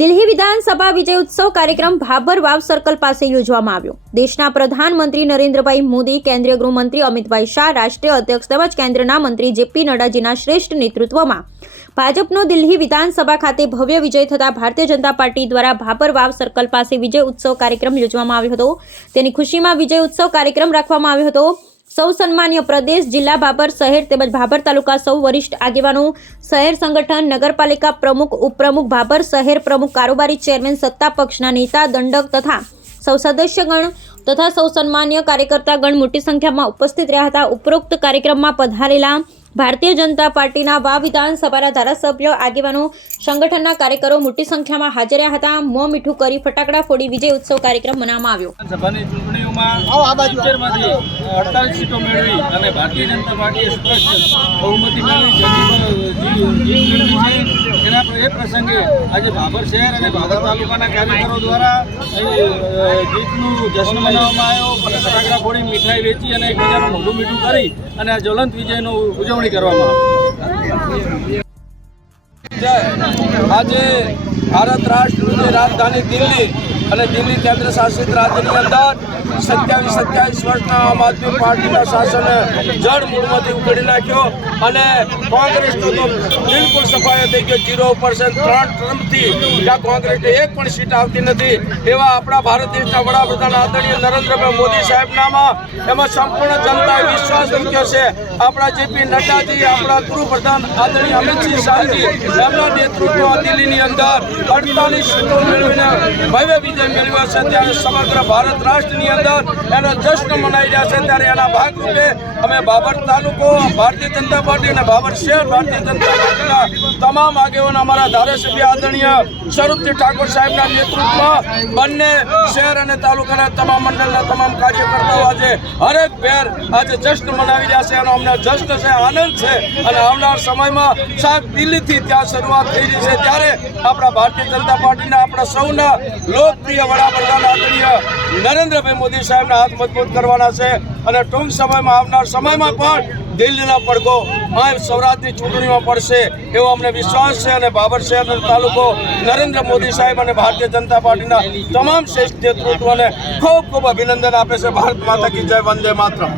દિલ્હી વિધાનસભા વિજય ઉત્સવ કાર્યક્રમ ભાભર વાવ સર્કલ પાસે યોજવામાં આવ્યો। દેશના પ્રધાનમંત્રી નરેન્દ્રભાઈ મોદી, કેન્દ્રીય ગૃહમંત્રી અમિતભાઈ શાહ, રાષ્ટ્રીય અધ્યક્ષ તેમજ કેન્દ્રના મંત્રી જેપી નડ્ડાજીના શ્રેષ્ઠ નેતૃત્વમાં ભાજપનો દિલ્હી વિધાનસભા ખાતે ભવ્ય વિજય થતા ભારતીય જનતા પાર્ટી દ્વારા ભાભર વાવ સર્કલ પાસે વિજય ઉત્સવ કાર્યક્રમ યોજવામાં આવ્યો હતો। તેની ખુશીમાં વિજય ઉત્સવ કાર્યક્રમ રાખવામાં આવ્યો હતો। સૌ સન્માન્ય પ્રદેશ, જિલ્લા, ભાભર શહેર તેમજ ભાભર તાલુકા સૌ વરિષ્ઠ આગેવાનો, શહેર સંગઠન, નગરપાલિકા પ્રમુખ, ઉપપ્રમુખ, ભાભર શહેર પ્રમુખ, કારોબારી ચેરમેન, સત્તા પક્ષના નેતા, દંડક તથા સૌ સદસ્યગણ તથા સૌ સન્માન્ય કાર્યકર્તાગણ મોટી સંખ્યામાં ઉપસ્થિત રહ્યા હતા। ઉપરોક્ત કાર્યક્રમમાં પધારેલા ભારતીય જનતા પાર્ટીના વાવ વિધાનસભાના ધારાસભ્યો, આગેવાનો, સંગઠનના કાર્યકરો મોટી સંખ્યામાં હાજર રહ્યા હતા। મોં મીઠું કરી ફટાકડા ફોડી વિજય ઉત્સવ કાર્યક્રમ મનાવવામાં આવ્યો। સભાની ચૂંટણીઓમાં 70માંથી 48 સીટો મેળવી અને ભારતીય જનતા પાર્ટીએ સ્પષ્ટ બહુમતી મેળવી એના એ પ્રસંગે આજે ભાભર શહેર અને ભાભર તાલુકાના કાર્યકરો દ્વારા જીતનું જશ્ન મનાવવામાં આવ્યો। ફટાકડા ફોડી, મીઠાઈ વેચી અને એકબીજાનું મોઢું મીઠું કરી અને આ જ્વલંત વિજયનો ઉજવણી કરવામાં આવી। આજે ભારત રાષ્ટ્રની રાજધાની દિલ્હી અને દિલ્હી કેન્દ્ર શાસિત રાજ્યની અંદર 27 વર્ષના આમ આદમી પાર્ટીના શાસને જળ મૂળમાંથી ઉખેડી નાખ્યો અને કોંગ્રેસનો તો બિલકુલ સફાયો થઈ ગયો। 0% 3 ટર્મથી જ્યાં કોંગ્રેસને એક પણ સીટ આવતી નથી એવા આપણા ભારત દેશના વડાપ્રધાન આદરણીય નરેન્દ્રભાઈ મોદી સાહેબનામાં એમાં સંપૂર્ણ જનતાએ વિશ્વાસ મૂક્યો છે। આપણા જેપી નડ્ડાજી, આપણા ગૃહપ્રધાન આદરણીય અમિતજી શાહજી, એમના નેતૃત્વમાં દિલ્હીની અંદર 48 સીટો મેળવીને ભવ્ય વિજય મેળવ્યો છે। ત્યારે સમગ્ર ભારત રાષ્ટ્રની અંદર એનો જશ્ન મનાઈ રહ્યા છે। ત્યારે એના ભાગરૂપે અમે ભાભર તાલુકો ભારતીય જનતા પાર્ટી અને ભાભર શહેર ભારતીય જનતા પાર્ટીના તમામ આગેવાનો, અમારા ધારાસભ્ય આદરણીય સ્વરૂપજી ઠાકોર સાહેબના નેતૃત્વમાં બંને શહેર અને તાલુકાના તમામ મંડળના તમામ કાર્યકર્તાઓ આજે હરેક ભેર આજે જશ્ન મનાવી રહ્યા છે। એનો અમને જશ્ન છે, આનંદ છે અને આવનાર સમયમાં સાહેબ દિલ્હીથી ત્યાં શરૂઆત થઈ રહી છે। ત્યારે આપણા ભારતીય જનતા પાર્ટીના આપણા સૌના લોકપ્રિય વડાપ્રધાન આદરણીય નરેન્દ્રભાઈ મોદી સાહેબના હાથ મજબૂત કરવાના છે અને ટૂંક સમયમાં આવનાર સમયમાં પણ દિલ્હીના પડઘો આ સૌરાષ્ટ્રની ચૂંટણીમાં પડશે એવો અમને વિશ્વાસ છે અને ભાભર શહેર અને તાલુકો નરેન્દ્ર મોદી સાહેબ અને ભારતીય જનતા પાર્ટીના તમામ શ્રેષ્ઠ નેતૃત્વને ખૂબ ખૂબ અભિનંદન આપે છે। ભારત માતા કી જય, વંદે માતરમ।